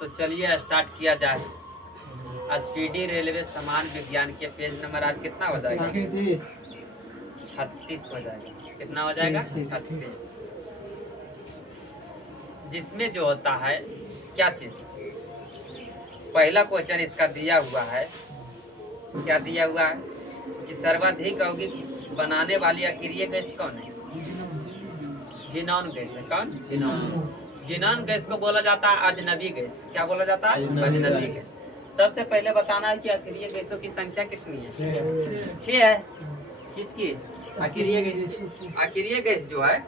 तो चलिए स्टार्ट किया जाए। स्पीडी रेलवे समान विज्ञान के पेज नंबर आज कितना हो जाएगा? 36 हो जाएगा। कितना हो जाएगा? 36। जिसमें जो होता है क्या चीज, पहला क्वेश्चन इसका दिया हुआ है, क्या दिया हुआ है कि सर्वाधिक औगिक बनाने वाली अक्रिय गैस कौन है? जिनॉन गैस है। कौन? जिनॉन। जिनॉन गैस को बोला जाता है अजनबी गैस। क्या बोला जाता है? अजनबी गैस। सबसे पहले बताना है कि अक्रिय गैसों की संख्या कितनी है? 6 है। किसकी? अक्रिय गैस। अक्रिय गैस जो है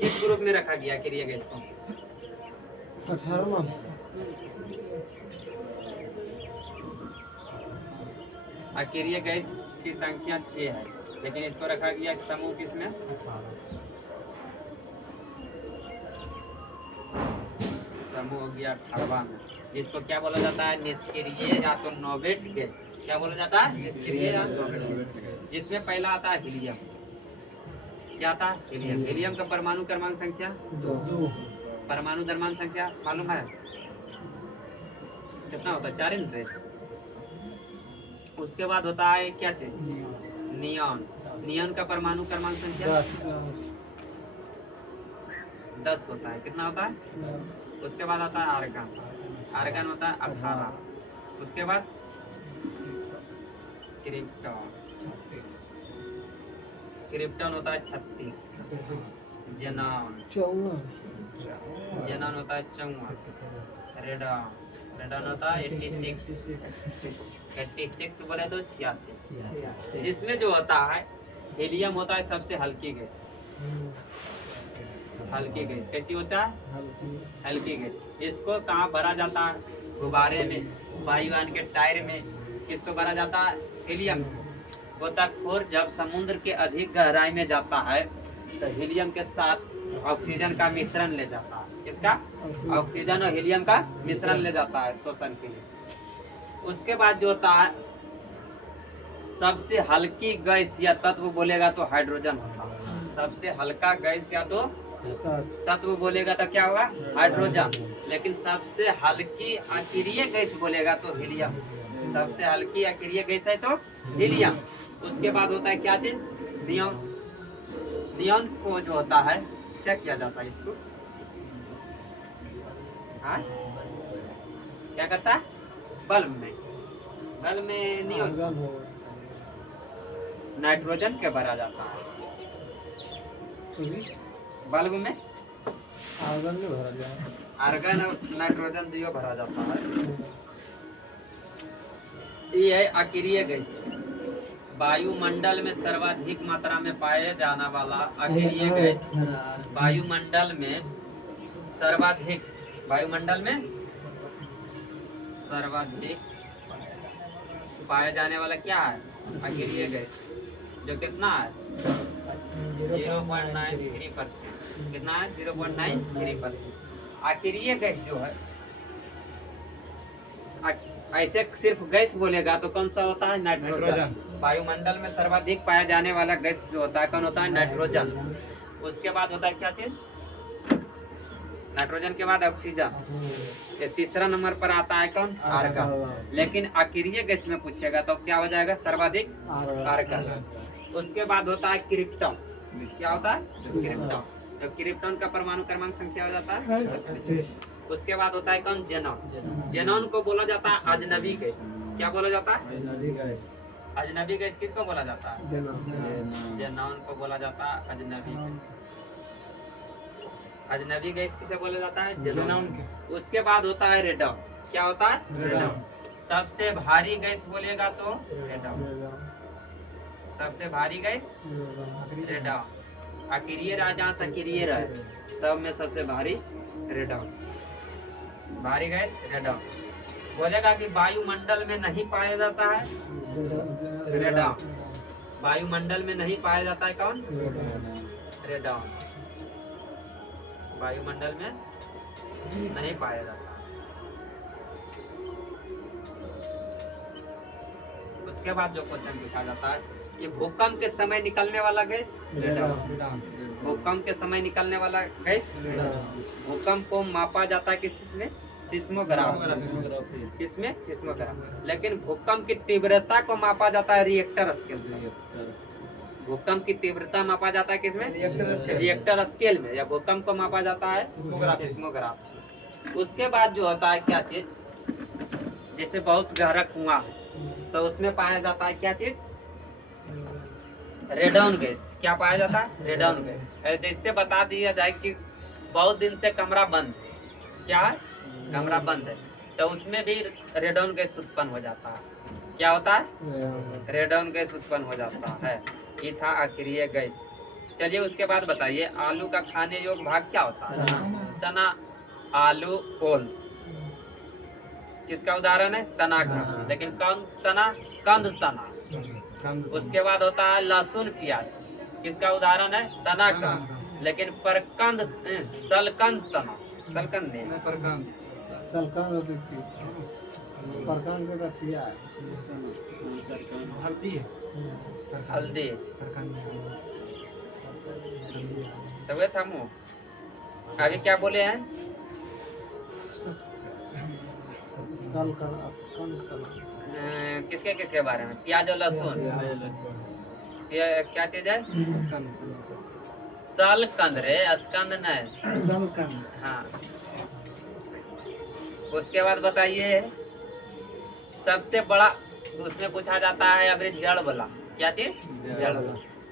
किस ग्रुप में रखा गया अक्रिय गैस को? 18वां। अक्रिय गैस की संख्या 6 है, लेकिन इसको रखा गया समूह किसमें? समूह हो गया 18वां में, जिसको क्या बोला जाता है? निष्क्रिय या तो नोवेट गैस। क्या बोला जाता है? निष्क्रिय या नोवेट गैस। जिसमें पहला आता है हीलियम। क्या आता है? हीलियम। हीलियम का परमाणु क्रमांक संख्या 2। परमाणु द्रव्यमान संख्या मालूम है कितना होता है? 4 इंट्रेस। उसके बाद होता है क्या चीज? नियॉन। नियॉन का परमाणु क्रमांक संख्या 10 होता है। कितना होता है? उसके बाद आता है आर्गन। आर्गन होता है 18। उसके बाद क्रिप्टॉन। क्रिप्टॉन होता है 36। जेनॉन। 54। जेनॉन होता है 54। रेडॉन। रेडॉन होता है 86। 86 बोले तो 86। जिसमें जो होता है हीलियम होता है सबसे हल्की गैस। हल्की गैस कैसी होता है? हल्की गैस। इसको कहाँ भरा जाता है? गुब्बारे में, वायुयान के टायर में। किसको भरा जाता है? हीलियम। गोताखोर जब समुद्र के अधिक गहराई में जाता है तो हीलियम के साथ ऑक्सीजन का मिश्रण ले जाता है। किसका? ऑक्सीजन और हीलियम का मिश्रण ले जाता है शोषण के लिए। उसके बाद जो होता है सबसे हल्की गैस या तत्व बोलेगा तो हाइड्रोजन होता है। सबसे हल्का गैस या तो तत्व बोलेगा तो क्या होगा? हाइड्रोजन। लेकिन सबसे हल्की अक्रिय गैस बोलेगा तो हीलियम। सबसे हल्की अक्रिय गैस है तो हीलियम। उसके बाद होता है क्या चीज? नियॉन। नियॉन को जो होता है क्या किया जाता है? इसको हाँ क्या करता है? बल्ब में नियॉन नाइट्रोजन के भरा जाता है। बल्ब में आर्गन में भरा जाए। आर्गन और नाइट्रोजन दियो भरा जाता है। ये है अक्रिय गैस। वायुमंडल में सर्वाधिक मात्रा में पाया जाने वाला अक्रिय गैस। वायुमंडल में सर्वाधिक पाया जाने वाला क्या है? अक्रिय गैस। जो कितना है? 0.93%। कितना है? 0.93%। अक्रिय गैस जो है ऐसे सिर्फ गैस बोलेगा तो कौन सा होता है? नाइट्रोजन। वायुमंडल में सर्वाधिक पाया जाने वाला गैस जो होता है कौन होता है? नाइट्रोजन। उसके बाद होता है क्या चीज? नाइट्रोजन के बाद ऑक्सीजन। ये तीसरा नंबर पर आता है कौन? आर्गन। लेकिन अक्रिय गैस में पूछेगा तो क्या हो जाएगा? सर्वाधिक आर्गन। उसके बाद होता है क्रिप्टॉन। क्या होता है? क्रिप्टॉन। तो क्रिप्टॉन का परमाणु क्रमांक संख्या हो जाता है 36। उसके बाद होता है कौन? जेनॉन। जेनॉन को बोला जाता है अजनबी गैस। क्या बोला जाता है? अजनबी गैस। किसको बोला जाता है? जेनॉन को बोला जाता है अजनबी गैस। अजनबी गैस किसे बोला जाता है? जेनॉन। उसके बाद होता है रेडॉन। क्या होता है? रेडॉन। सबसे भारी गैस बोलेगा तो रेडॉन। सबसे भारी गैस रेडॉन। अक्रिय राजा सक्रिय रहे सब में सबसे भारी रेडॉन। भारी गैस रेडॉन। बोलेगा कि वायुमंडल में नहीं पाया जाता है रेडॉन। वायुमंडल में नहीं पाया जाता है कौन? रेडॉन। वायुमंडल में नहीं पाया जाता। उसके बाद जो क्वेश्चन पूछा जाता है कि भूकंप के समय निकलने वाला गैस रेडॉन। भूकंप के समय निकलने वाला गैस। भूकंप को मापा जाता है किसमें? सिस्मोग्राफ। किसमें? सिस्मोग्राफ। लेकिन भूकंप की तीव्रता को मापा जाता है रिएक्टर स्केल में। भूकंप की तीव्रता मापा जाता है किसमें? रिएक्टर स्केल में। या भूकंप को मापा जाता है सिस्मोग्राफ। उसके बाद जो होता है क्या चीज, जैसे बहुत गहरा कुआं है तो उसमें पाया जाता है क्या चीज? Radon gas. क्या पाया जाता है? Radon gas. जैसे बता दिया जाए कि बहुत दिन से कमरा बंद है, क्या है? कमरा बंद है, तो उसमें भी रेडॉन गैस उत्पन्न हो जाता है। क्या होता है? रेडॉन गैस उत्पन्न हो जाता है। ये था अक्रिय गैस। चलिए उसके बाद बताइए, आलू का खाने योग्य भाग क्या होता है? तना, आलू, ओल। किसका उदाहरण है? तना का। लेकिन कौन तना? कंद तना। उसके बाद होता है लहसुन, प्याज। किसका उदाहरण है? तना का। लेकिन परकंद, सलकंद तना। सलकंद नहीं, हल्दी। तबे थमो। अभी क्या बोले हैं? किसके किसके बारे में? प्याज और लहसुन। ये क्या चीज है? सलकंद रे, स्कंद नहीं। हाँ। उसके बाद बताइए, सबसे बड़ा उसमें पूछा जाता है अभी जड़ वाला। क्या चीज? जड़।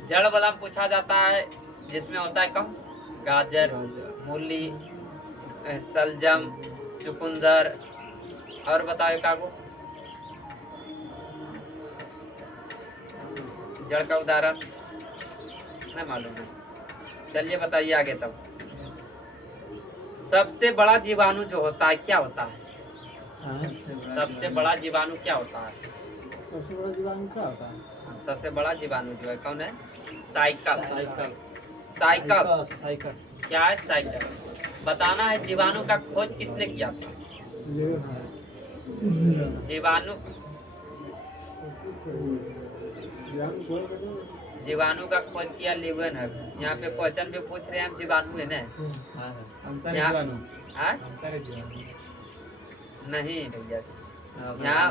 जड़ वाला पूछा जाता है जिसमें होता है कम गाजर, मूली, सलजम, चुकंदर। और बताओ काको जड़ का उदाहरण नहीं मालूम है। चलिए बताइए आगे। तब सबसे बड़ा जीवाणु जो होता है क्या होता है? सबसे बड़ा जीवाणु क्या होता है? सबसे बड़ा जीवाणु क्या होता है? सबसे बड़ा जीवाणु जो है कौन है? साइकस। साइकस। क्या है? साइकस। बताना है जीवाणु का खोज किसने किया था? जीवाणु का खोज किया लिवन है। यहाँ पे क्वेश्चन भी पूछ रहे हैं हम, जीवाणु है ना? नहीं भैया, यहाँ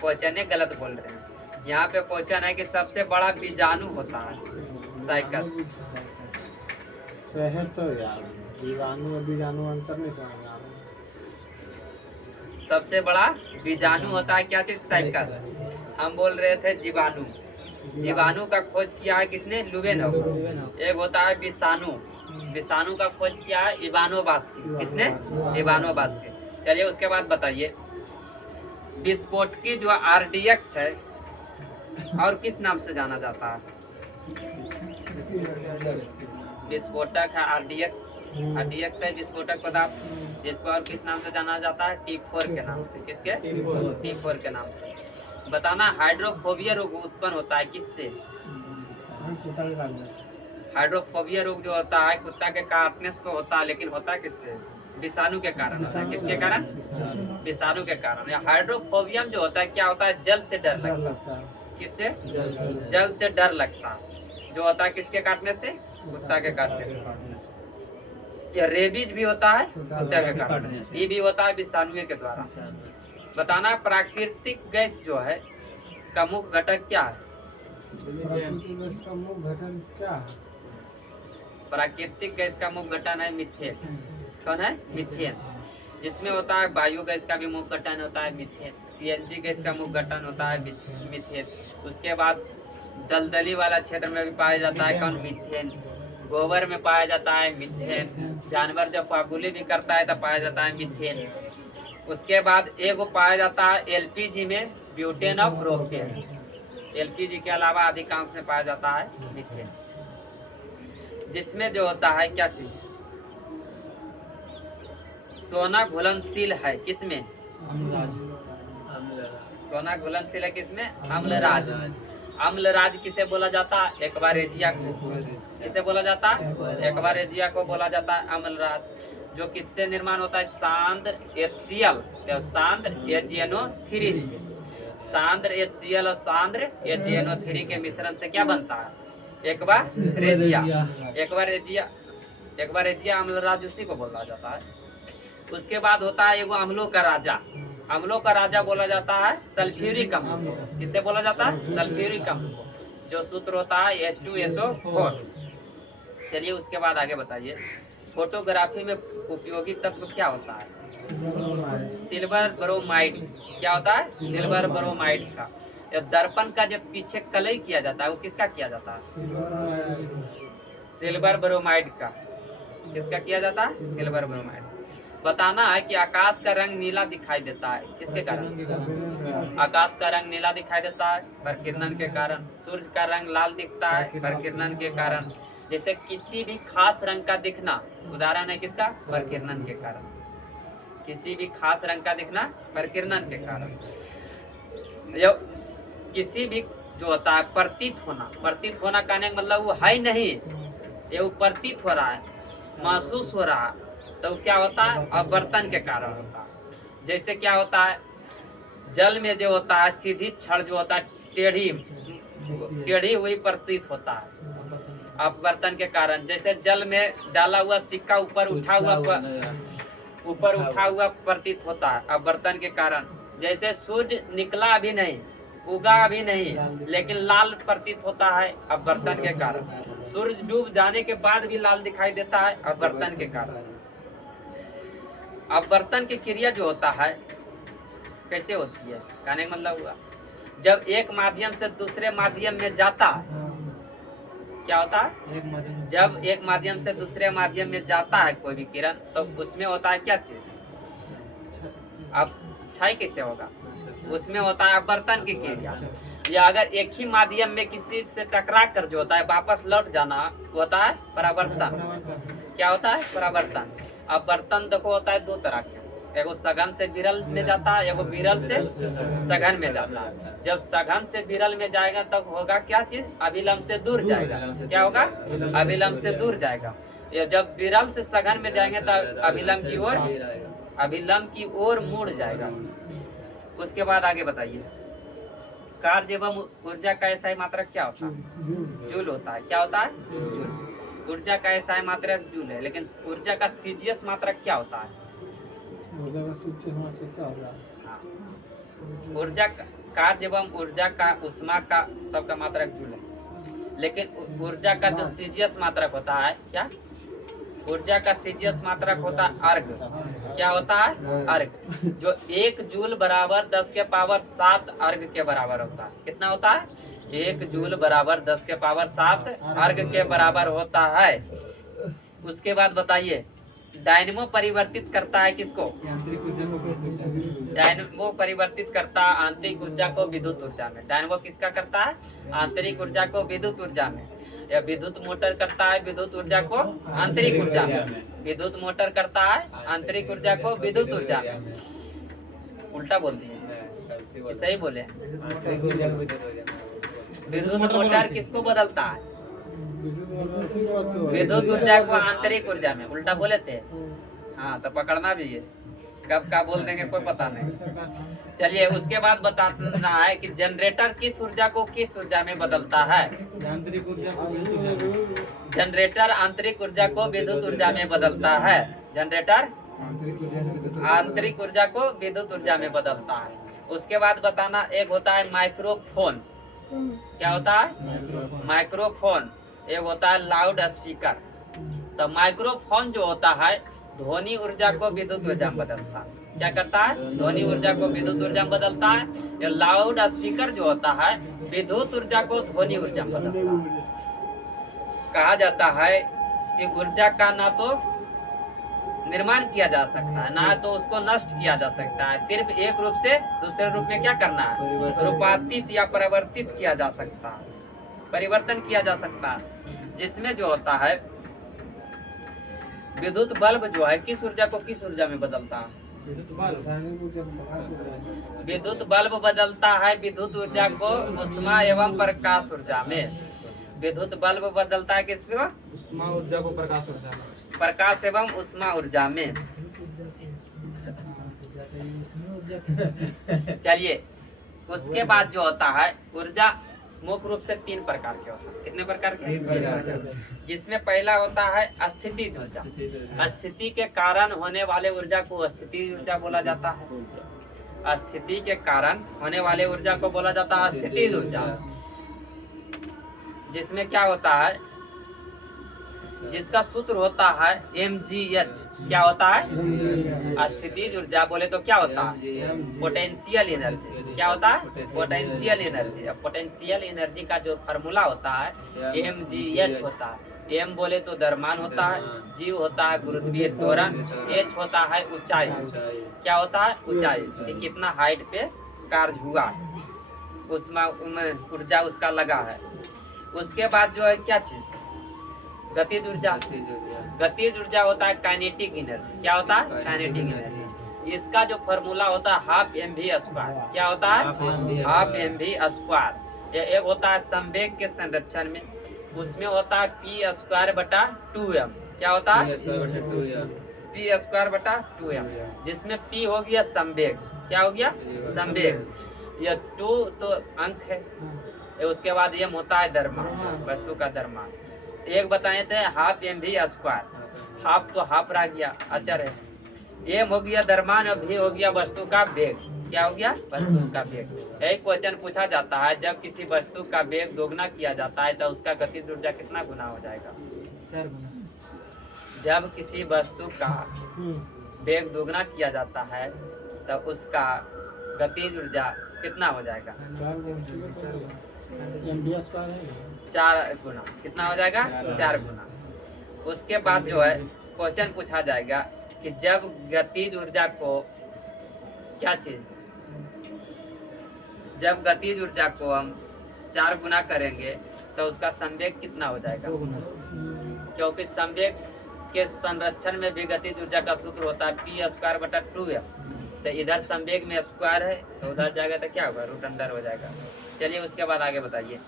क्वेश्चन गलत बोल रहे हैं। यहाँ पे क्वेश्चन है कि सबसे बड़ा बीजाणु होता है साइकस। तो यार जीवाणु और बीजाणु अंतर नहीं समझ आ रहा। सबसे बड़ा बीजाणु होता है क्या चीज? साइकस। हम बोल रहे थे जीवाणु। जीवाणु का खोज किया है किसने? लुवेनोव। एक होता है विषाणु। विषाणु का खोज किया है इवानोवास्की। किसने? इवानोवास्की। चलिए उसके बाद बताइए, विस्फोटकी जो आरडीएक्स है और किस नाम से जाना जाता है? विस्फोटक है आरडीएक्स। आरडीएक्स है विस्फोटक पदार्थ, जिसको और किस नाम से जाना जाता है? T4 के नाम से। किसके? T4 के नाम से। बताना, हाइड्रोफोबिया रोग उत्पन्न होता है किससे? हाइड्रोफोबिया रोग जो होता है कुत्ता के काटने से तो होता है, लेकिन होता है किससे? विषाणु के कारण होता है। किसके कारण? विषाणु के कारण। या हाइड्रोफोबिया जो होता है क्या होता है? जल से डर लगता है। किससे? जल से डर लगता है। जो होता है किसके काटने से? कुत्ता के काटने से। या रेबीज भी होता है कुत्ता के काटने से। ये भी होता है विषाणु के द्वारा। बताना, प्राकृतिक गैस जो है का मुख्य घटक क्या है? प्राकृतिक गैस का मुख्य घटक है मीथेन। कौन है? मीथेन। जिसमें होता है वायु गैस का भी मुख्य घटक होता है मीथेन। सीएनजी गैस का मुख्य घटक होता है मीथेन। उसके बाद दलदली वाला क्षेत्र में भी पाया जाता है कौन? मीथेन। गोबर में पाया जाता है मीथेन। जानवर जब फागुली भी करता है तब पाया जाता है मीथेन। उसके बाद एक पाया जाता है एलपीजी में ब्यूटेन और प्रोपेन। एलपीजी के अलावा अधिकांश में पाया जाता है मीथेन, जिसमें जो होता है क्या चीज? सोना घुलनशील है किसमें? सोना घुलनशील है किसमें? अम्लराज। अम्लराज किसे बोला जाता है? एक्वारेजिया को। किसे बोला जाता है? एक्वारेजिया को बोला जाता है अम्लराज। जो किससे निर्माण होता है? सांद्र HCl, सांद्र HNO3। सांद्र HCl और सांद्र HNO3 के मिश्रण से क्या बनता है? एक्वारेजिया अम्ल राज उसी को बोला जाता है। उसके बाद होता है एगो अम्लों का राजा। अम्लों का राजा बोला जाता है सल्फ्यूरिक अम्ल। किससे बोला जाता है? सल्फ्यूरिक अम्ल को, जो सूत्र होता है H2SO4। चलिए उसके बाद आगे बताइए, फोटोग्राफी में उपयोगी तत्व क्या होता है? Silver bromide. क्या होता है? सिल्वर ब्रोमाइड का। या दर्पण का जब पीछे कलई किया जाता है वो किसका किया जाता है? सिल्वर ब्रोमाइड का। किसका किया जाता है? Silver bromide. बताना है कि आकाश का रंग नीला दिखाई देता है, किसके कारण? आकाश का रंग नीला दिखाई देता है, प्रकिरणन के कारण। सूर्य का रंग लाल दिखता है, प्रकिरणन के कारण। जैसे किसी भी खास रंग का दिखना, उदाहरण है किसका? प्रकिरणन के कारण। किसी भी खास रंग का दिखना प्रकिरणन के कारण। जो किसी भी जो होता है प्रतीत होना कहने का मतलब वो है नहीं, ये वो प्रतीत हो रहा है, महसूस हो रहा है, तो क्या होता है? अपवर्तन के कारण होता है। जैसे क्या होता है, जल में जो होता है सीधी छड़ जो होता है टेढ़ी हुई प्रतीत होता है अपवर्तन के कारण। जैसे जल में डाला हुआ सिक्का ऊपर उठा हुआ प्रतीत होता है अपवर्तन के कारण। जैसे सूर्य निकला अभी नहीं, उगा अभी नहीं, लेकिन लाल प्रतीत होता है अपवर्तन के कारण। सूर्य डूब जाने के बाद भी लाल दिखाई देता है अपवर्तन के कारण। अपवर्तन की क्रिया जो होता है कैसे होती है कहने का मतलब हुआ, जब एक माध्यम से दूसरे माध्यम में जाता, क्या होता है? जब एक माध्यम से दूसरे माध्यम में जाता है कोई भी किरण, तो उसमें होता है क्या चीज? अब क्षय कैसे होगा? उसमें होता है अपवर्तन की क्रिया। या अगर एक ही माध्यम में किसी से टकरा कर जो होता है वापस लौट जाना होता है परावर्तन। क्या होता है? परावर्तन। अपवर्तन देखो होता है दो तरह के, एगो सघन से विरल में जाता है, एगो विरल से सघन में जाता है। जब सघन से विरल में जाएगा तब होगा क्या चीज? अभिलंब से दूर जाएगा। क्या होगा? अभिलंब से दूर जाएगा। जब विरल से सघन में जाएंगे तो अभिलंब की ओर मुड़ जाएगा। उसके बाद आगे बताइए, कार्य एवं ऊर्जा का ऐसा मात्रक क्या होता है? जूल होता है। क्या होता है? जूल। ऊर्जा का ऐसा मात्रक जूल है, लेकिन ऊर्जा का सीजीएस मात्रक क्या होता है? ऊर्जा कार्य एवं ऊर्जा का उष्मा का सबका मात्रक जूल है, लेकिन ऊर्जा का जो सीजीएस मात्रक होता है क्या? ऊर्जा का सीजीएस मात्रक होता है अर्घ। क्या होता है? अर्घ। जो 1 जूल बराबर 10 के पावर 7 अर्घ के बराबर होता है। कितना होता है? 1 जूल बराबर 10 के पावर 7 अर्घ के बराबर होता है। उसके बाद बताइए, डायनेमो परिवर्तित करता है किसको? डायनेमो परिवर्तित करता है आंतरिक ऊर्जा को विद्युत ऊर्जा में। डायनेमो किसका करता है? आंतरिक ऊर्जा को विद्युत ऊर्जा में। या विद्युत मोटर करता है विद्युत ऊर्जा को आंतरिक ऊर्जा में। विद्युत मोटर करता है आंतरिक ऊर्जा को विद्युत ऊर्जा में। उल्टा बोल दिए, सही बोले। विद्युत मोटर किसको बदलता है? विद्युत ऊर्जा को आंतरिक ऊर्जा में। उल्टा बोले थे। हाँ तो पकड़ना भी है, कब का बोल देंगे कोई पता नहीं। चलिए उसके बाद बताना है कि जनरेटर किस ऊर्जा को किस ऊर्जा में बदलता है? जनरेटर आंतरिक ऊर्जा को विद्युत ऊर्जा में बदलता है। जनरेटर आंतरिक ऊर्जा को विद्युत ऊर्जा में बदलता है। उसके बाद बताना, एक होता है माइक्रोफोन। क्या होता है? माइक्रोफोन। एक होता है लाउड स्पीकर। तो माइक्रोफोन जो होता है ध्वनि ऊर्जा को विद्युत ऊर्जा में बदलता है। क्या करता है? ध्वनि ऊर्जा को विद्युत ऊर्जा में बदलता है। ये लाउड स्पीकर जो होता है विद्युत ऊर्जा को ध्वनि ऊर्जा में बदलता है। कहा जाता है कि ऊर्जा का ना तो निर्माण किया जा सकता है, ना तो उसको नष्ट किया जा सकता है। सिर्फ एक रूप से दूसरे रूप में क्या करना है? रूपांतरित या परिवर्तित किया जा सकता है, परिवर्तन किया जा सकता है। जिसमें जो होता है विद्युत बल्ब जो है किस ऊर्जा को किस ऊर्जा में बदलता है? विद्युत बल्ब बदलता है विद्युत ऊर्जा को उष्मा एवं प्रकाश ऊर्जा में। विद्युत बल्ब बदलता है किसमें? उष्मा ऊर्जा को प्रकाश ऊर्जा में। प्रकाश एवं उष्मा ऊर्जा में। चलिए उसके बाद जो होता है ऊर्जा मुख्य रूप से 3 प्रकार के होते हैं। कितने प्रकार के? 3 प्रकार के। जिसमें पहला होता है स्थितिज ऊर्जा। स्थिति के कारण होने वाले ऊर्जा को स्थितिज ऊर्जा बोला जाता है। स्थिति के कारण होने वाले ऊर्जा को बोला जाता है स्थितिज ऊर्जा। जिसमें क्या होता है, जिसका सूत्र होता है mgh। क्या होता है? स्थितिज ऊर्जा बोले तो क्या होता है? Potential energy. क्या होता है? Potential energy. अब पोटेंशियल एनर्जी का जो फार्मूला होता है mgh होता है। m बोले तो द्रव्यमान होता है, g होता है गुरुत्वीय त्वरण, h होता है ऊंचाई। क्या होता है? ऊंचाई, कि कितना हाइट पे कार्य हुआ, उसमें ऊर्जा उसका लगा है। उसके बाद जो है क्या चीज? गतिज ऊर्जा। गतिज ऊर्जा होता है काइनेटिक एनर्जी। क्या होता है? Kinetic energy. इसका जो फॉर्मूला होता है हाफ mv²। क्या होता है? Half mv²। एक होता है संवेग के संरक्षण में, उसमें होता है p²/2m। क्या होता है? p²/2m, जिसमें p हो गया संवेग। क्या हो गया? संवेग। यह 2 तो अंक है। उसके बाद m होता है द्रव्यमान, वस्तु का द्रव्यमान। एक बताए थे हाफ mv²। हाफ तो हाफ रह गया, अचर है। m हो गया द्रव्यमान और v हो गया वस्तु का वेग। क्या हो गया? वस्तु का वेग। एक क्वेश्चन पूछा जाता है, जब किसी वस्तु का वेग दोगुना किया जाता है तो उसका गतिज ऊर्जा कितना गुना हो जाएगा? 4 गुना। जब किसी वस्तु का वेग दोगुना किया जाता है तो उसका गतिज ऊर्जा कितना हो जाएगा? 4 गुना। कितना हो जाएगा? 4 गुना। उसके बाद जो है क्वेश्चन पूछा जाएगा कि जब गतिज ऊर्जा को क्या चीज, जब गतिज ऊर्जा को हम 4 गुना करेंगे तो उसका संवेग कितना हो जाएगा? क्योंकि संवेग के संरक्षण में भी गतिज ऊर्जा का सूत्र होता है p²/2m। तो इधर संवेग में स्क्वायर है तो उधर जाएगा तो क्या होगा? रूट अंडर हो जाएगा। चलिए उसके बाद आगे बताइए।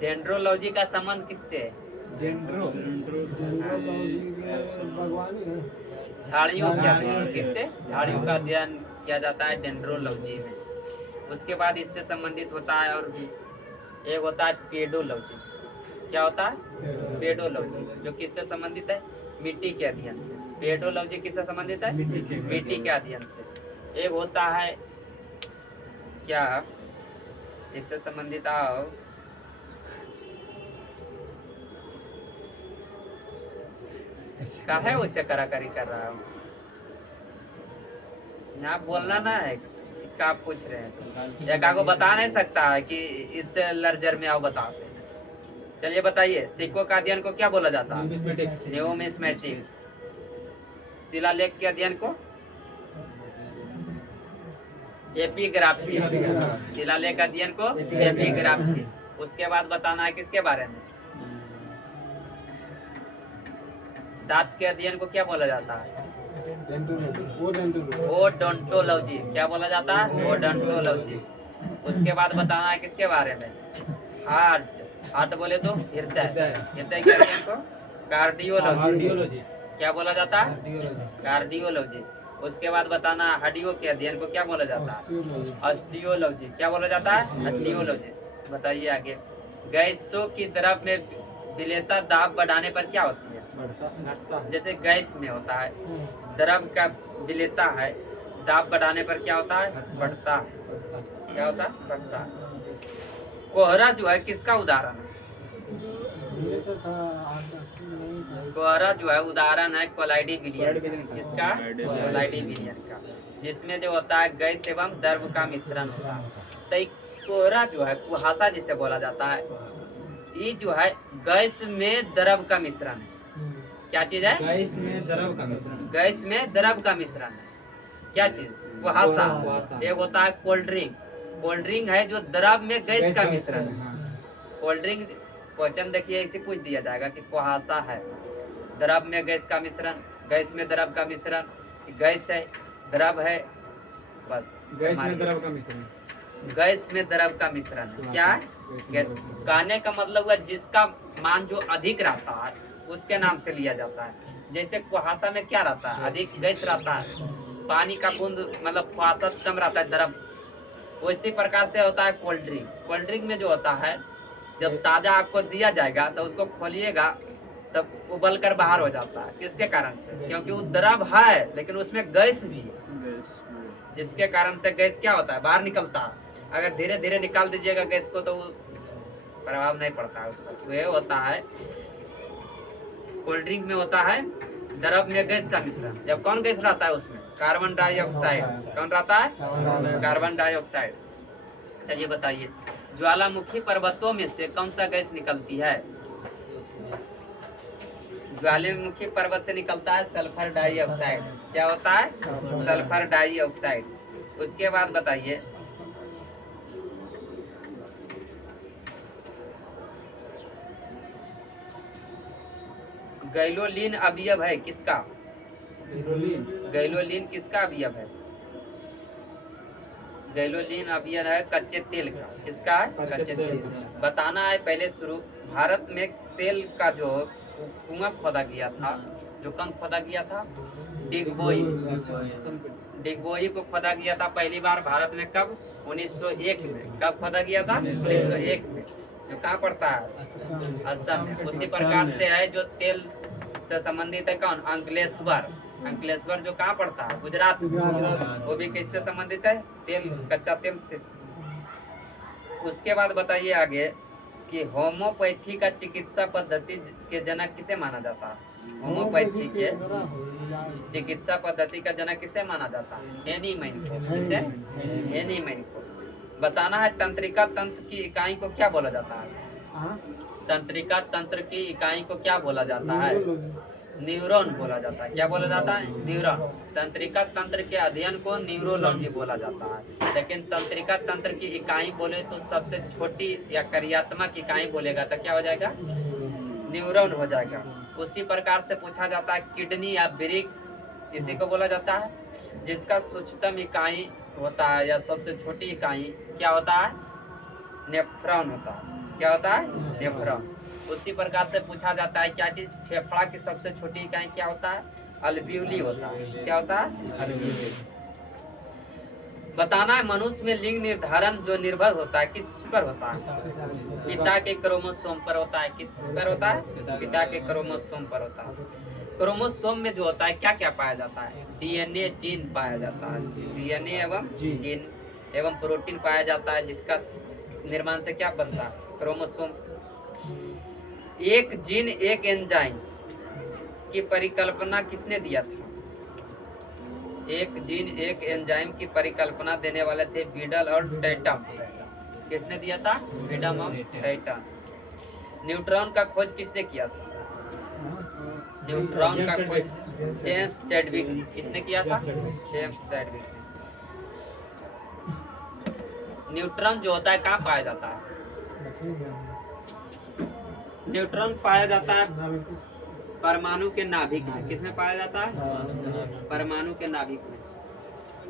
डेंड्रोलॉजी का संबंध किससे है? बागवानी है। झाड़ियों का अध्ययन किससे? झाड़ियों का अध्ययन किया जाता है डेंड्रोलॉजी में। उसके बाद इससे संबंधित होता है और भी एक होता है पेडोलॉजी। क्या होता है? पेडोलॉजी, जो किससे संबंधित है? मिट्टी के अध्ययन से। पेडोलॉजी किससे संबंधित है? मिट्टी के अध्ययन से। एक होता है क्या, इससे संबंधित आओ, काहे उससे कराकरी कर रहा हूँ? यहाँ बोलना ना है, इसका आप पूछ रहे हैं तो एक को बता नहीं सकता है कि इससे लर्जर में आओ बताते हैं। चलिए बताइए, सिक्कों का अध्ययन को क्या बोला जाता है? न्यूमिस्मेटिक्स। शिलालेख के अध्ययन को एपिग्राफी। शिलालेख अध्ययन को एपिग्राफी। उसके बाद बताना है किसके बारे में? दांत के अध्ययन को क्या बोला जाता है? ओडोंटोलॉजी। क्या बोला जाता है? ओडोंटोलॉजी। उसके बाद बताना है किसके बारे में? हार्ट। हार्ट बोले तो हृदय। हृदय के अध्ययन को कार्डियोलॉजी। क्या बोला जाता है? कार्डियोलॉजी। उसके बाद बताना हड्डियों के अध्ययन को क्या बोला जाता है? ऑस्टियोलॉजी। क्या बोला जाता है? ऑस्टियोलॉजी। बताइए आगे। गैसों की तरफ में विलेयता दाब बढ़ाने पर क्या होती है? जैसे गैस में होता है, द्रव का विलेयता है, दाब बढ़ाने पर क्या होता है? बढ़ता है। क्या होता है? बढ़ता है। कोहरा जो है किसका उदाहरण है? कोहरा जो है उदाहरण है कोलाइडी विलयन। किसका? कोलाइडी विलयन का, जिसमें जो होता है गैस एवं द्रव का मिश्रण होता है। तो कोहरा जो है कुहासा जिसे बोला जाता है, ये जो है गैस में द्रव का मिश्रण है। क्या चीज है? गैस में द्रव का मिश्रण। गैस में द्रव का मिश्रण है। क्या चीज? कुहासा। एक होता है कोल्ड ड्रिंक। कोल्ड ड्रिंक है जो द्रव में गैस का मिश्रण है। कोल्ड ड्रिंक क्वेश्चन देखिए इसे पूछ दिया जाएगा कि कुहासा है, द्रव में गैस का मिश्रण, गैस में द्रव का मिश्रण, गैस है, द्रव है, बस गैस में द्रव का मिश्रण। गैस में द्रव का मिश्रण है। क्या है? गैस। कहने का मतलब हुआ जिसका मान जो अधिक रहता है उसके नाम से लिया जाता है। जैसे कुहासा में क्या रहता है, अधिक गैस रहता है, पानी का बूंद मतलब कुहासा कम रहता है द्रव, उसी प्रकार से होता है कोल्ड ड्रिंक। कोल्ड ड्रिंक में जो होता है, जब ताजा आपको दिया जाएगा तो उसको खोलिएगा तब उबल कर बाहर हो जाता है। किसके कारण से? क्योंकि वो द्रव है लेकिन उसमें गैस भी है, जिसके कारण से गैस क्या होता है, बाहर निकलता है। अगर धीरे धीरे निकाल दीजिएगा गैस को तो वो प्रभाव नहीं पड़ता है उसका। तो ये होता है कोल्ड ड्रिंक में होता है द्रव में गैस का मिश्रण। जब कौन गैस रहता है उसमें? Carbon dioxide. कौन रहता है? Carbon dioxide. चलिए बताइए, ज्वालामुखी पर्वतों में से कौन सा गैस निकलती है? ज्वालामुखी पर्वत से निकलता है सल्फर डाइऑक्साइड। क्या होता है? Sulphur dioxide. उसके बाद बताइए, गैलोलीन अवयव है किसका? गैलोलीन किसका अवयव है? गैलोलीन अवयव है कच्चे तेल का। किसका है? कच्चे तेल। बताना है पहले शुरू, भारत में तेल का जो कुआं खोदा गया था, जो कौन खोदा गया था? डिगबोई। डिगबोई को खोदा गया था पहली बार भारत में कब? 1901 में। कब खोदा गया था? 1901 में। जो कहाँ पड़ता है? असम में। उसी प्रकार से है जो तेल से संबंधित है कौन? अंकलेश्वर। अंकलेश्वर जो कहाँ पड़ता है? गुजरात में। वो भी किससे संबंधित है? तेल, कच्चा तेल से। उसके बाद बताइए आगे कि होम्योपैथी का चिकित्सा पद्धति के जनक किसे माना जाता है? होम्योपैथी के चिकित्सा पद्धति का जनक किसे माना जाता है? हेनी मैन को। किसे? हेनी मैन को। बताना है तंत्रिका तंत्र की इकाई को क्या बोला जाता है? तंत्रिका तंत्र की इकाई को क्या बोला जाता है? न्यूरॉन बोला जाता है। क्या बोला जाता है? न्यूरॉन। तंत्रिका तंत्र के अध्ययन को न्यूरोलॉजी बोला जाता है। लेकिन तंत्रिका तंत्र की इकाई बोले तो सबसे छोटी या कार्यात्मक इकाई बोलेगा तो क्या हो जाएगा? न्यूरॉन हो जाएगा। उसी प्रकार से पूछा जाता है किडनी या वृक्क, इसी को बोला जाता है, जिसका सूक्ष्मतम इकाई होता है या सबसे छोटी इकाई क्या होता है? नेफ्रॉन होता है। क्या होता है? नेफ्रॉन। उसी प्रकार से पूछा जाता है क्या चीज? फेफड़ा की सबसे छोटी इकाई क्या होता है? अल्वियोली होता है। क्या होता है? अल्वियोली। बताना है मनुष्य में लिंग निर्धारण जो निर्भर होता है किस पर होता है? पिता के क्रोमोसोम पर होता है। किस पर होता है? पिता के क्रोमोसोम पर होता है। क्रोमोसोम में जो होता है क्या क्या पाया जाता है? डीएनए, जीन पाया जाता है। डीएनए एवं जीन एवं प्रोटीन पाया जाता है, जिसका निर्माण से क्या बनता है? क्रोमोसोम। एक जीन एक एंजाइम की परिकल्पना किसने दिया था? एक जीन एक एंजाइम की परिकल्पना देने वाले थे बीडल और टैटम। किसने दिया था? बीडल और टैटम। न्यूट्रॉन का खोज किसने किया था? न्यूट्रॉन का खोज जेम्स चैडविक। किसने किया था? James Chadwick. न्यूट्रॉन जो होता है कहाँ पाया जाता है? न्यूट्रॉन पाया जाता है परमाणु के नाभिक में। किसमें पाया जाता है? परमाणु के नाभिक में।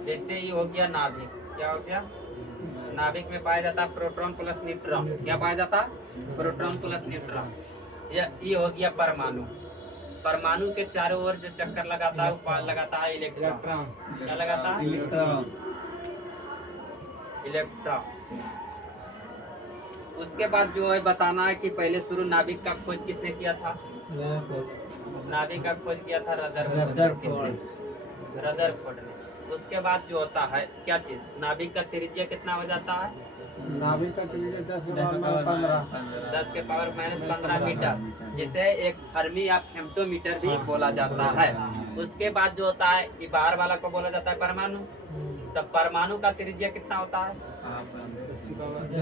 जैसे ये हो गया नाभिक, क्या हो गया? नाभिक में पाया जाता है प्रोटॉन प्लस न्यूट्रॉन। क्या पाया जाता है? Proton plus neutron. ये हो गया परमाणु। परमाणु के चारों ओर जो चक्कर लगाता है वो लगाता है इलेक्ट्रॉन। क्या लगाता है? इलेक्ट्रॉन। उसके बाद जो है बताना है कि पहले शुरू नाभिक का खोज किसने किया था? नाभिक का खोज किया था रदरफोर्ड ने। उसके बाद जो होता है क्या चीज? नाभिक का त्रिज्या कितना हो जाता है? नाभिक का त्रिज्या 10 के पावर माइनस 15 मीटर, जिसे एक फर्मी या फेम्टोमीटर भी बोला जाता है। उसके बाद जो होता है ये बाहर वाला को बोला जाता है परमाणु। तब परमाणु का त्रिज्या कितना होता है?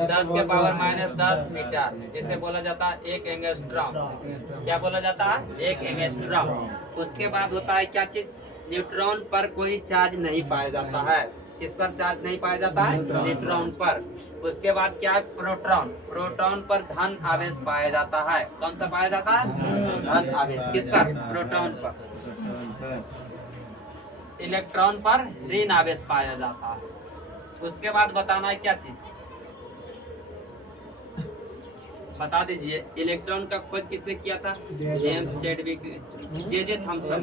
10 के पावर माइनस 10 मीटर, जिसे बोला जाता है 1 एंगस्ट्रॉम। क्या बोला जाता है? 1 एंगस्ट्रॉम। उसके बाद होता है क्या चीज? न्यूट्रॉन पर कोई चार्ज नहीं पाया जाता है। किस पर चार्ज नहीं पाया जाता है? न्यूट्रॉन पर। उसके बाद क्या है? प्रोटॉन। प्रोटॉन पर धन आवेश पाया जाता है। कौन सा पाया जाता है? धन आवेश। किस पर? प्रोटॉन पर। इलेक्ट्रॉन पर ऋण आवेश पाया जाता है। उसके बाद बताना है क्या चीज? बता दीजिए इलेक्ट्रॉन का खोज किसने किया था? James Chadwick. J Thomson.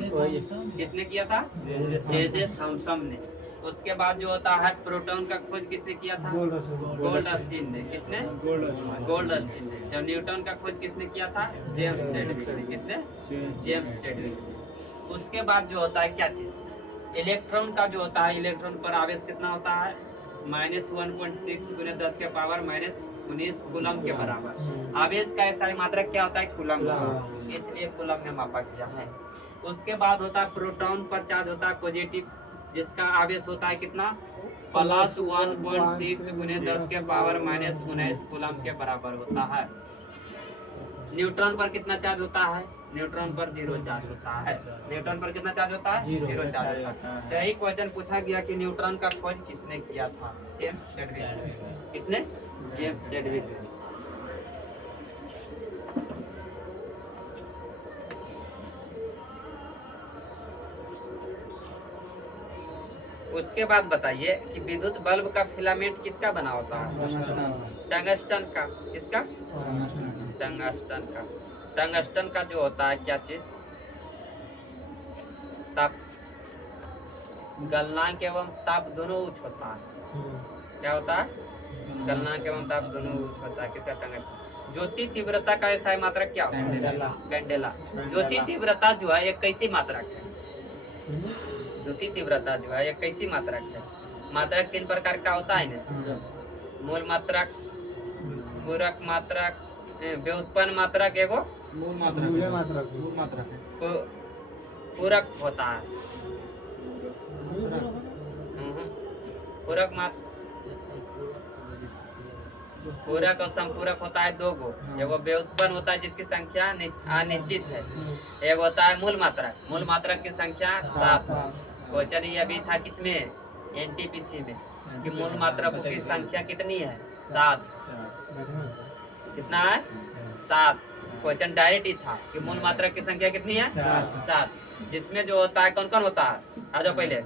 किसने किया था? जे थॉमसन ने। उसके बाद जो होता है प्रोटॉन का खोज किसने किया था? गोल्डस्टीन ने। किसने? गोल्डस्टीन ने। जब न्यूटन का खोज किसने किया था? जेम्स चैडविक ने। किसने? जेम्स चैडविक ने। उसके बाद जो होता है क्या चीज? इलेक्ट्रॉन का जो होता है, इलेक्ट्रॉन पर आवेश कितना होता है? -1.6 × 10⁻⁻19 कूलम के बराबर। आवेश का ऐसा मात्रक क्या होता है? कूलम। इसलिए कूलम में मापा गया है। उसके बाद होता है प्रोटॉन पर चार्ज होता है पॉजिटिव, जिसका आवेश होता है कितना? +1.6 × 10⁻⁻19 कूलम के बराबर होता है। न्यूट्रॉन पर कितना चार्ज होता है? न्यूट्रॉन पर 0 चार्ज होता है। न्यूट्रॉन पर कितना चार्ज होता है? 0 चार्ज होता है। तो यही क्वेश्चन पूछा गया कि न्यूट्रॉन का खोज किसने किया था? James Chadwick. किसने? James Chadwick. उसके बाद बताइए कि विद्युत बल्ब का फिलामेंट किसका बना होता है? टंगस्टन का। किसका? टंगस्टन का। टंगस्टन का जो होता है क्या चीज? ताप, गलनांक एवं ताप दोनों उच्च होता है। क्या होता है? गलनांक एवं ताप दोनों उच्च होता है। किसका? टंगस्टन। ज्योति तीव्रता का ऐसा मात्रक क्या होता है? कैंडेला। ज्योति तीव्रता जो है एक कैसी मात्रक है? ज्योति तीव्रता जो है एक कैसी मात्रक है? मात्रक 3 प्रकार का होता है ना? मूल मात्रक, पूरक मात्रक, व्युत्पन्न मात्रक, एगो पूरक होता है। पूरक और संपूरक होता है 2 गो। एगो व्युत्पन्न होता है जिसकी संख्या अनिश्चित है। एक होता है मूल मात्रक। मूल मात्रक की संख्या 7। क्वेश्चन ये अभी था किसमें? एनटीपीसी में, कि मूल मात्रकों की संख्या कितनी है? 7। कितना है? 7। क्वेश्चन डायरेक्ट ही था कि मूल मात्रक की संख्या कितनी है? 7। जिसमें जो होता है कौन कौन होता है? आ जाओ पहले।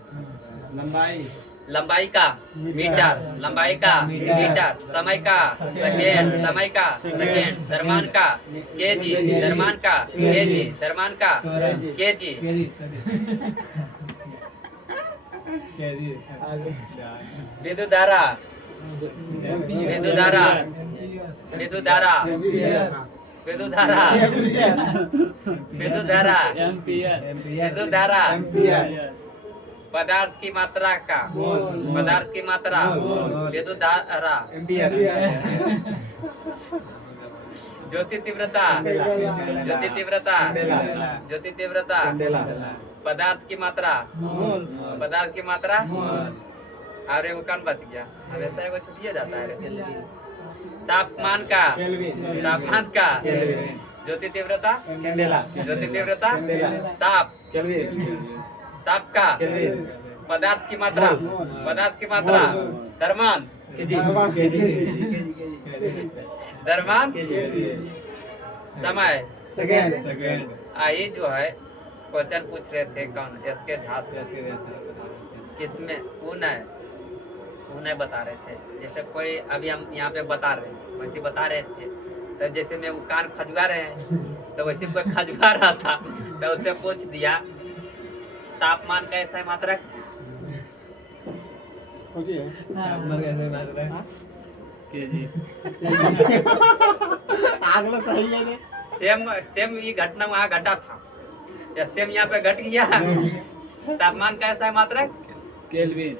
लंबाई का मीटर, लंबाई का मीटर, समय का सेकेंड, समय का सेकेंड, द्रव्यमान का केजी, द्रव्यमान का केजी, द्रव्यमान का केजी। विद्युत धारा, विद्युत धारा, विद्युत धारा, विद्युत धारा, विद्युत धारा, विद्युत धारा, पदार्थ की मात्रा का, पदार्थ की मात्रा, विद्युत धारा, ज्योति तीव्रता, ज्योति तीव्रता, ज्योति तीव्रता, पदार्थ की मात्रा, पदार्थ की मात्रा, और एगो कौन बच गया? हमेशा एगो छुटिए जाता है। तापमान का, तापमान का, ज्योति तीव्रता, ज्योति तीव्रता, ताप, ताप का, पदार्थ की मात्रा, पदार्थ की मात्रा, द्रव्यमान, द्रव्यमान, समय, आई जो है क्वेश्चन पूछ रहे थे कौन? एसके झा से। किसमें? उन्हें बता रहे थे। जैसे कोई अभी हम यहाँ पे बता रहे हैं वैसे बता रहे थे, तो जैसे मैं वो कान खजुआ रहे हैं तो वैसे कोई खजुआ रहा था तो उसे पूछ दिया तापमान का ऐसा मात्रक सेम ये घटना वहाँ घटा था, या सेम यहाँ पे घट गया। तापमान का ऐसा मात्रक केल्विन।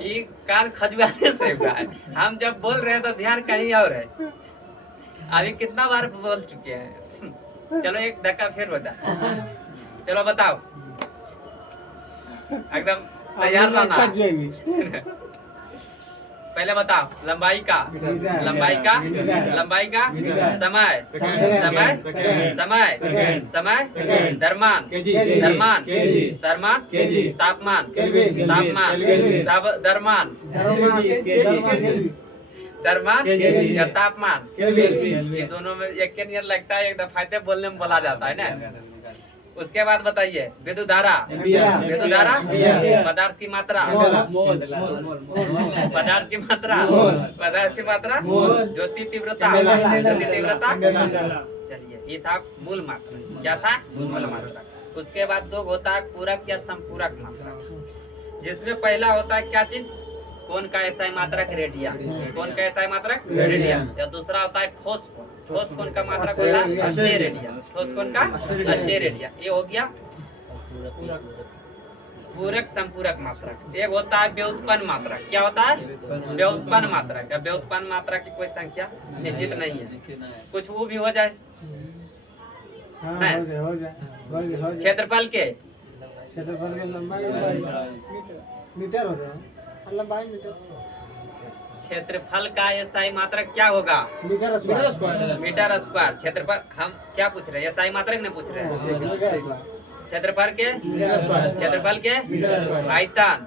ये कान खजुआने से हुआ है। हम जब बोल रहे हैं तो ध्यान कहीं और है। अभी कितना बार बोल चुके हैं। चलो एक धक्का फिर हो जाए। चलो बताओ, एकदम तैयार रहना। पहले बताओ लंबाई का, लंबाई का, लंबाई का, समय, समय, समय, समय, द्रव्यमान, द्रव्यमान, द्रव्यमान, तापमान, तापमान, द्रव्यमान, द्रव्यमान या तापमान, ये दोनों में एक के नियर लगता है, एक दफाते बोलने में बोला जाता है ना। उसके बाद बताइए विद्युत धारा, एम्पियर। विद्युत धारा, एम्पियर। पदार्थ की मात्रा, मोल। पदार्थ की मात्रा, मोल। पदार्थ की मात्रा, मोल। ज्योति तीव्रता, कैंडेला। ज्योति तीव्रता। कैंडेला। चलिए ये था मूल मात्रा। क्या था? मूल मात्रा। उसके बाद दो होता है पूरक या संपूरक मात्रा, जिसमें पहला होता है क्या चीज? कौन का एसआई मात्रक? रेडिया। कौन का एसआई मात्रक? रेडिया। या दूसरा होता है ठोस कोण। ठोस कोण का मात्रक होता है अस्टेरेडिया। ठोस कोण का अस्टेरेडिया। ये हो गया पूरक संपूरक मात्रक। एक होता है व्युत्पन्न मात्रक। क्या होता है? व्युत्पन्न मात्रक। या व्युत्पन्न मात्रा की कोई संख्या निश्चित नहीं है, कुछ वो भी हो जाए। हाँ, है। हो जाए। क्षेत्रफल के क्षेत्रफल में लंबाई मीटर हो जाए, लंबाई मीटर। क्षेत्रफल का एसआई मात्रक क्या होगा? Metre square. Metre square. क्षेत्रफल हम क्या पूछ रहे हैं? एसआई मात्रक नहीं पूछ रहे हैं। Metre square. क्षेत्रफल के मीटर स्क्वायर। क्षेत्रफल के मीटर स्क्वायर। आयतन,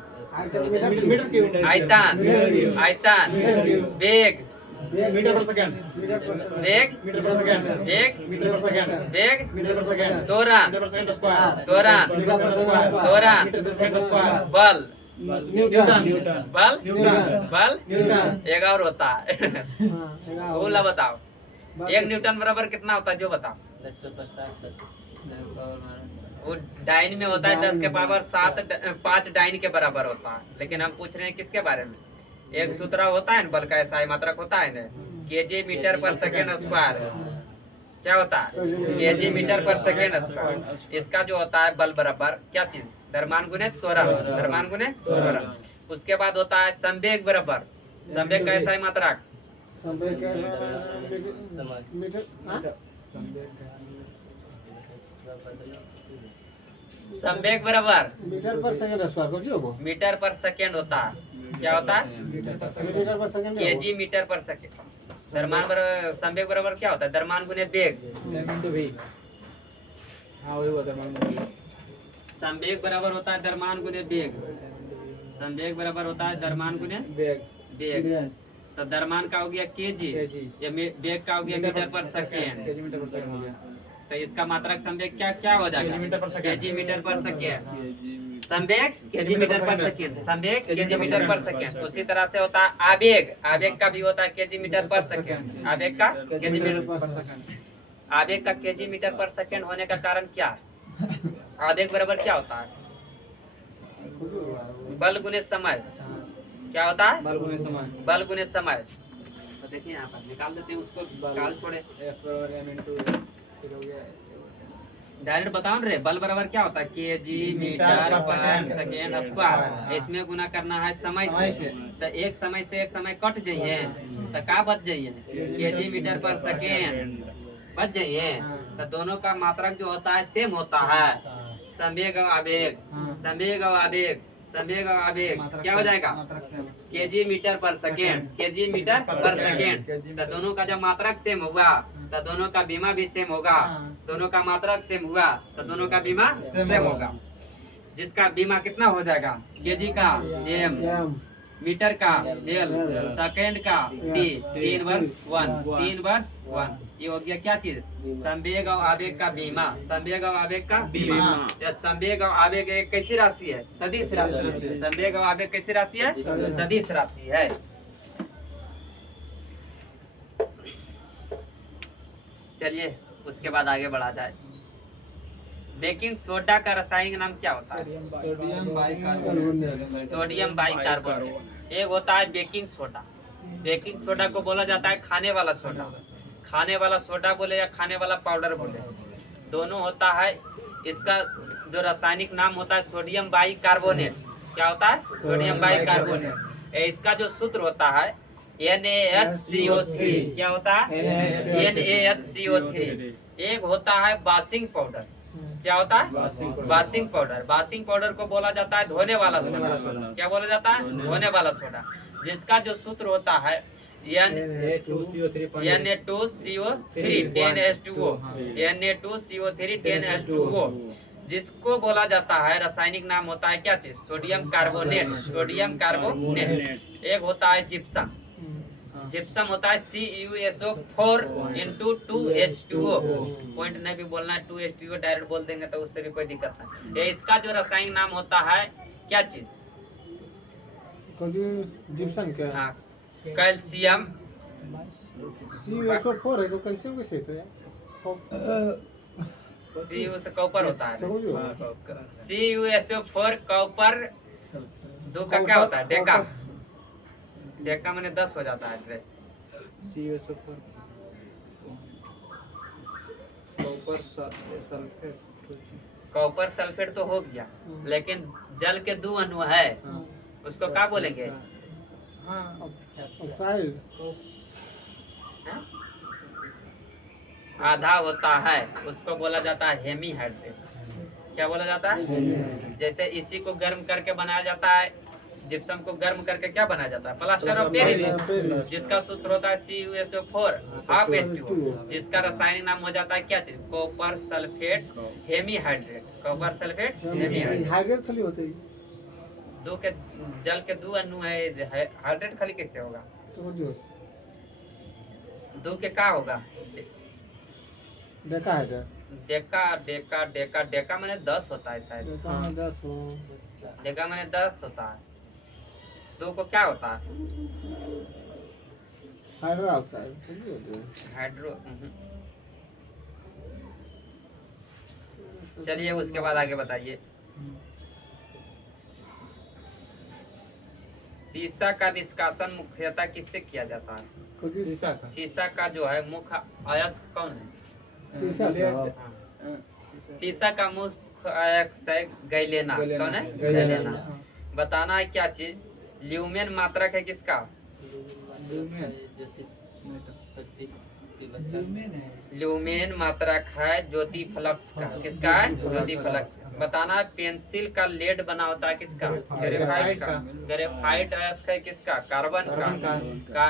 मीटर क्यूब। आयतन, आयतन, वेग, मीटर पर सेकंड। वेग, मीटर पर सेकंड। वेग, मीटर पर सेकंड। वेग, मीटर पर सेकंड। त्वरण, मीटर पर सेकंड स्क्वायर। त्वरण, मीटर पर स्क्वायर। त्वरण, मीटर पर सेकंड स्क्वायर। बल, न्यूटन। न्यूटन। बल, न्यूटन। बल, न्यूटन। एक और होता है बोला बताओ, एक न्यूटन बराबर कितना होता है जो बताओ? वो डाइन में होता है 10 के पावर 7, 5 डाइन के बराबर होता है। लेकिन हम पूछ रहे हैं किसके बारे में? एक सूत्र होता है ना, बल का एसआई मात्रक होता है ना, केजी मीटर पर सेकेंड स्क्वायर। क्या होता है? केजी मीटर पर सेकेंड स्क्वायर। इसका जो होता है बल बराबर क्या चीज? द्रव्यमान गुने त्वरण। द्रव्यमान गुने त्वरण। उसके बाद होता है संवेग बराबर, संवेग का एसआई मात्रक संवेग बराबर मीटर पर सेकंड स्क्वायर को जो वो मीटर पर सेकेंड होता है। क्या होता है? मीटर पर सेकंड केजी मीटर पर सेकेंड। द्रव्यमान बराबर संवेग बराबर क्या होता है? द्रव्यमान गुने वेग। संवेग बराबर होता है द्रव्यमान गुने वेग। संवेग बराबर होता है द्रव्यमान गुने वेग। तो द्रव्यमान का हो गया केजी, या वेग का हो गया मीटर पर सेकेंड। तो इसका मात्रक संवेग क्या क्या हो जाएगा? केजी मीटर पर सेकेंड। संवेग केजी मीटर पर सेकेंड। संवेग केजी मीटर पर सेकेंड। उसी तरह से होता है आवेग। आवेग का भी होता है केजी मीटर पर सेकेंड। आवेग का केजी मीटर पर सेकेंड। आवेग का केजी मीटर पर सेकेंड होने का कारण क्या है? आवेग बराबर क्या होता है? बल गुने समय। क्या होता है? बल गुने समय। बल गुने समय। तो देखिए यहाँ पर निकाल देते हैं उसको, निकाल छोड़े डायरेक्ट बताओ रे। बल बराबर क्या होता है? केजी मीटर पर सेकेंड स्क्वायर। इसमें गुना करना है समय से। तो एक समय से एक समय कट जाइए तो का बच जाइए? केजी मीटर पर सेकेंड बच जाइए। तो दोनों का मात्रक जो होता है सेम होता है। संवेग और आवेग, संवेग और आवेग, संवेग और आवेग क्या हो जाएगा? केजी मीटर पर सेकेंड। केजी मीटर पर सेकेंड। तो दोनों का जब मात्रक सेम होगा तो दोनों का बीमा भी सेम होगा। दोनों का मात्रक सेम हुआ तो दोनों का बीमा सेम होगा। जिसका बीमा कितना हो जाएगा? केजी का एम, मीटर का एल, सेकेंड का टी, 3/1, 3/1। ये हो गया क्या चीज? संवेग और आवेग का बीमा। संवेग और आवेग का बीमा। या संवेग और आवेग एक कैसी राशि है? सदिश राशि। संवेग और आवेग कैसी राशि है? सदिश राशि है। चलिए उसके बाद आगे बढ़ा जाए। बेकिंग सोडा का रासायनिक नाम क्या होता है? Sodium bicarbonate. एक होता है बेकिंग सोडा। बेकिंग सोडा को बोला जाता है खाने वाला सोडा। खाने वाला सोडा बोले या खाने वाला पाउडर बोले, दोनों होता है। इसका जो रासायनिक नाम होता है सोडियम बाइकार्बोनेट। क्या होता है? Sodium bicarbonate. इसका जो सूत्र होता है NaHCO3। क्या होता है? NaHCO3। एक होता है वाशिंग पाउडर। क्या होता है? Washing powder. वाशिंग पाउडर को बोला जाता है धोने वाला सोडा। क्या बोला जाता है? धोने वाला सोडा। जिसका जो सूत्र होता है Na2CO3 10H2O। Na2CO3 10H2O। जिसको बोला जाता है रासायनिक नाम होता है क्या चीज? Sodium carbonate. Sodium carbonate. एक होता है जिप्सम। जिप्सम होता है CuSO4 इंटू 2H2O। पॉइंट नहीं भी बोलना है, 2H2O डायरेक्ट बोल देंगे तो उससे भी कोई दिक्कत नहीं। ये इसका जो रासायनिक नाम होता है क्या चीज? जिप्सम क्या? हाँ, कैल्शियम। CuSO4 है तो कैल्शियम कैसे है तो यार? Cu से कॉपर होता है। समझो। CuSO4 कॉपर 2 का क्या होता है? डेका। डेका मैंने 10 हो जाता है। कॉपर सल्फेट तो हो गया, लेकिन जल के 2 अणु है, उसको क्या बोलेंगे? ऑक्साइड। हैं? आधा होता है, उसको बोला जाता है हेमीहाइड्रेट। क्या बोला जाता है? जैसे इसी को गर्म करके बनाया जाता है, जिप्सम को गर्म करके क्या बनाया जाता है? प्लास्टर ऑफ पेरिस, जिसका सूत्र होता है CuSO4 हाफ H2O, जिसका रासायनिक नाम हो जाता है क्या चीज? Copper sulphate hemihydrate. Copper sulphate hemihydrate. Hydrate खाली होते ही दो के जल के 2 अणु है, हाइड्रेट खाली कैसे होगा? समझो। 2 के क्या होगा? देखा है क्या? डेका डेका डेका डेका मैंने 10 होता है शायद। देखा है 10 हो। डेका मैंने 10 होता है। 2 को क्या होता है? हाइड्रो ऑक्साइड समझो। हाइड्रो। चलिए उसके बाद आगे बताइए। सीसा का निष्कासन मुख्यतः किससे किया जाता है? सीसा का जो है मुख्य अयस्क कौन है? सीसा का मुख्य अयस्क गैलेना। कौन है? गैलेना। बताना है क्या चीज? ल्यूमेन मात्रक है किसका? ल्यूमेन मात्रक है ज्योति फ्लक्स का। किसका है? ज्योति फ्लक्स। बताना है पेंसिल का लेड बना होता है किसका? ग्रेफाइट का। ग्रेफाइट अयस्क है किसका? कार्बन का।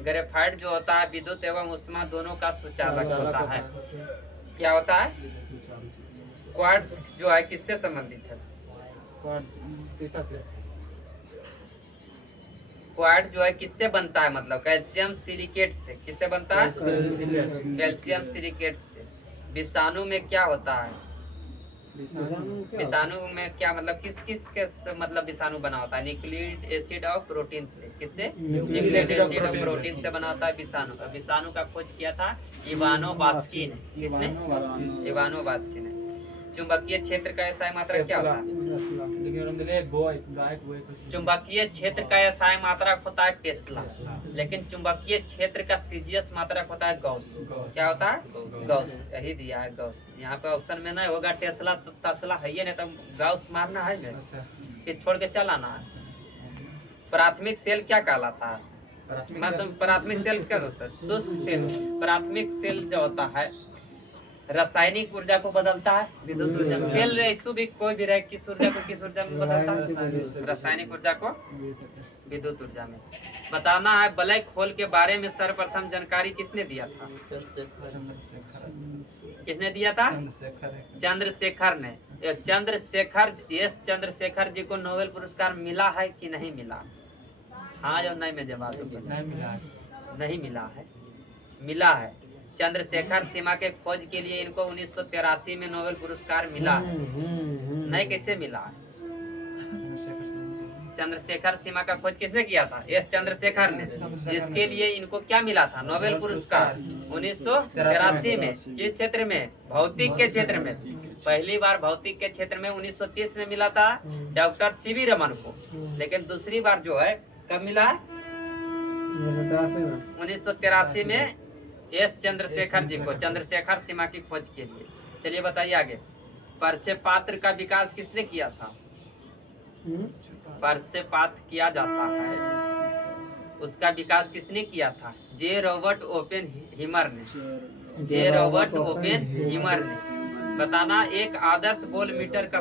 ग्रेफाइट जो होता है विद्युत एवं ऊष्मा दोनों का सुचालक होता है। क्या होता है? क्वार्ट्ज जो है किससे संबंधित है? क्वार्ट्ज जो है किससे बनता है? मतलब कैल्शियम सिलिकेट से। किससे बनता है? कैल्शियम सिलिकेट से। विषाणु में क्या होता है? विषाणु में क्या मतलब किस किस के मतलब विषाणु बना होता है? न्यूक्लिक एसिड और प्रोटीन से। किससे? न्यूक्लिक एसिड और प्रोटीन से बना होता है विषाणु। विषाणु का खोज किया था इवानो बास्की ने। किसने? इवानो बास्की ने। चुंबकीय क्षेत्र का एसआई मात्रक क्या होता है? चुंबकीय क्षेत्र का एसआई मात्रक होता है टेस्ला, लेकिन चुंबकीय क्षेत्र का सीजीएस मात्रक होता है गॉस। क्या होता है? गॉस। यही दिया है गॉस। यहाँ पे ऑप्शन में नहीं होगा टेस्ला तो तस्ला है ही नहीं, तो गॉस मारना है कि छोड़ के चलाना है। प्राथमिक सेल क्या कहलाता है? मतलब प्राथमिक सेल क्या होता है? शुष्क सेल। प्राथमिक सेल जो होता है रासायनिक ऊर्जा को बदलता है विद्युत ऊर्जा में। सेल रेशो भी कोई भी रहे किस ऊर्जा को किस ऊर्जा में बदलता है? रासायनिक ऊर्जा को विद्युत ऊर्जा में। बताना है ब्लैक होल के बारे में सर्वप्रथम जानकारी किसने दिया था? किसने दिया था? चंद्रशेखर ने। चंद्रशेखर जी को नोबेल पुरस्कार मिला है कि नहीं मिला? हाँ या नहीं में जवाब नहीं मिला है। मिला है। चंद्रशेखर सीमा के खोज के लिए इनको 1983 में नोबेल पुरस्कार मिला है। नहीं कैसे मिला? चंद्रशेखर सीमा का खोज किसने किया था? एस चंद्रशेखर ने, जिसके लिए इनको क्या मिला था? नोबेल पुरस्कार 1983 में। किस क्षेत्र में? भौतिक के क्षेत्र में। पहली बार भौतिक के क्षेत्र में 1930 में मिला था डॉक्टर सीवी रमन को, लेकिन दूसरी बार जो है कब मिला? 1983 में एस चंद्रशेखर जी को, चंद्रशेखर सीमा की खोज के लिए। चलिए बताइए आगे। प्रक्षेपात्र का विकास किसने किया था? प्रक्षेपात्र किया जाता है, उसका विकास किसने किया था? जे रॉबर्ट ओपेनहीमर ने। जे रॉबर्ट ओपेनहीमर ने। बताना एक आदर्श वोल्टमीटर का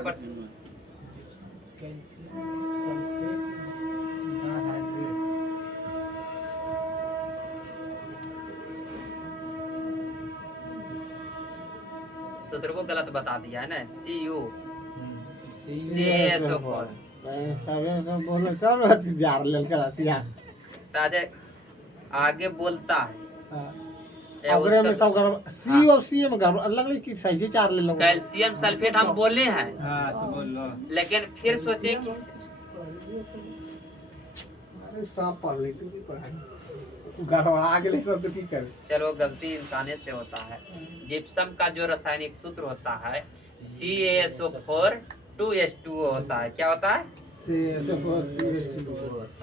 सूत्र को गलत बता दिया है ना। CuCSO4। आगे बोलता है हाँ। या अग्रे में उसका सब गड़बड़ सी और सी में गड़बड़ अलग अलग की सही से चार ले लो कैल्शियम सल्फेट हम बोले हैं, हाँ तो बोल लो। लेकिन फिर सोचे कि अरे सांप पढ़ ली तू भी पढ़ाई गड़बड़ आगे ले सब तो की कर चलो गलती इंसाने से होता है। जिप्सम का जो रासायनिक सूत्र होता है CaSO4 2H2O होता है। क्या होता है?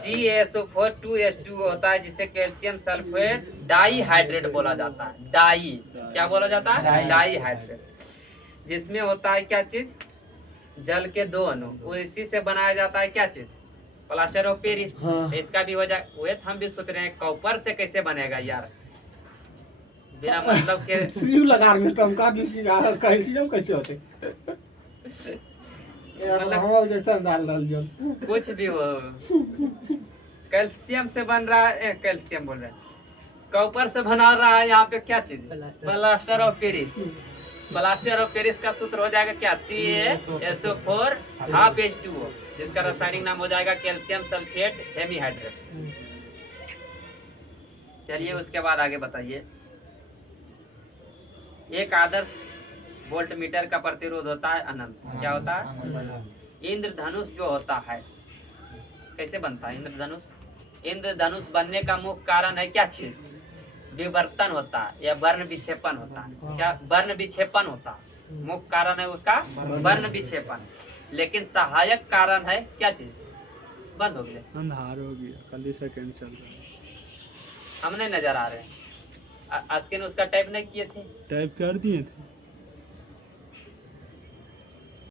CaSO4 2H2O होता है, जिसे कैल्शियम सल्फेट डाईहाइड्रेट बोला जाता है। डाई क्या बोला जाता है? डाईहाइड्रेट, जिसमें होता है क्या चीज? जल के दो अणु, इसी से बनाया जाता है क्या चीज? Plaster of Paris. हाँ। इसका भी हो जाए, वे हम भी सोच रहे हैं कॉपर से कैसे बनेगा यार, बिना मतलब के। सीयू लगा रहे तो हम का कैल्शियम कैसे होते मतलब हम जैसा डाल जो कुछ भी हो, कैल्शियम से बन रहा है, कैल्शियम बोल रहे हैं, कॉपर से बना रहा है यहाँ पे क्या चीज? Plaster of Paris. Plaster of Paris का सूत्र हो जाएगा क्या? CaSO4 हाफ H2O, जिसका रासायनिक नाम हो जाएगा कैल्शियम सल्फेट हेमीहाइड्रेट। चलिए उसके बाद आगे बताइए। एक आदर्श वोल्टमीटर का प्रतिरोध होता है अनंत। क्या होता है? इंद्रधनुष जो होता है कैसे बनता है? इंद्रधनुष, इंद्रधनुष बनने का मुख्य कारण है क्या चीज? विवर्तन होता है या वर्ण विक्षेपण होता है। क्या? वर्ण विक्षेपण होता है, मुख्य कारण है उसका वर्ण विक्षेपण। लेकिन सहायक कारण है क्या चीज? बंद हो गया, अंधार हो गया, कल सेकंड चल रहा है। हम नहीं नजर आ रहे हैं। स्क्रीन उसका टाइप नहीं किए थे, टाइप कर दिए थे।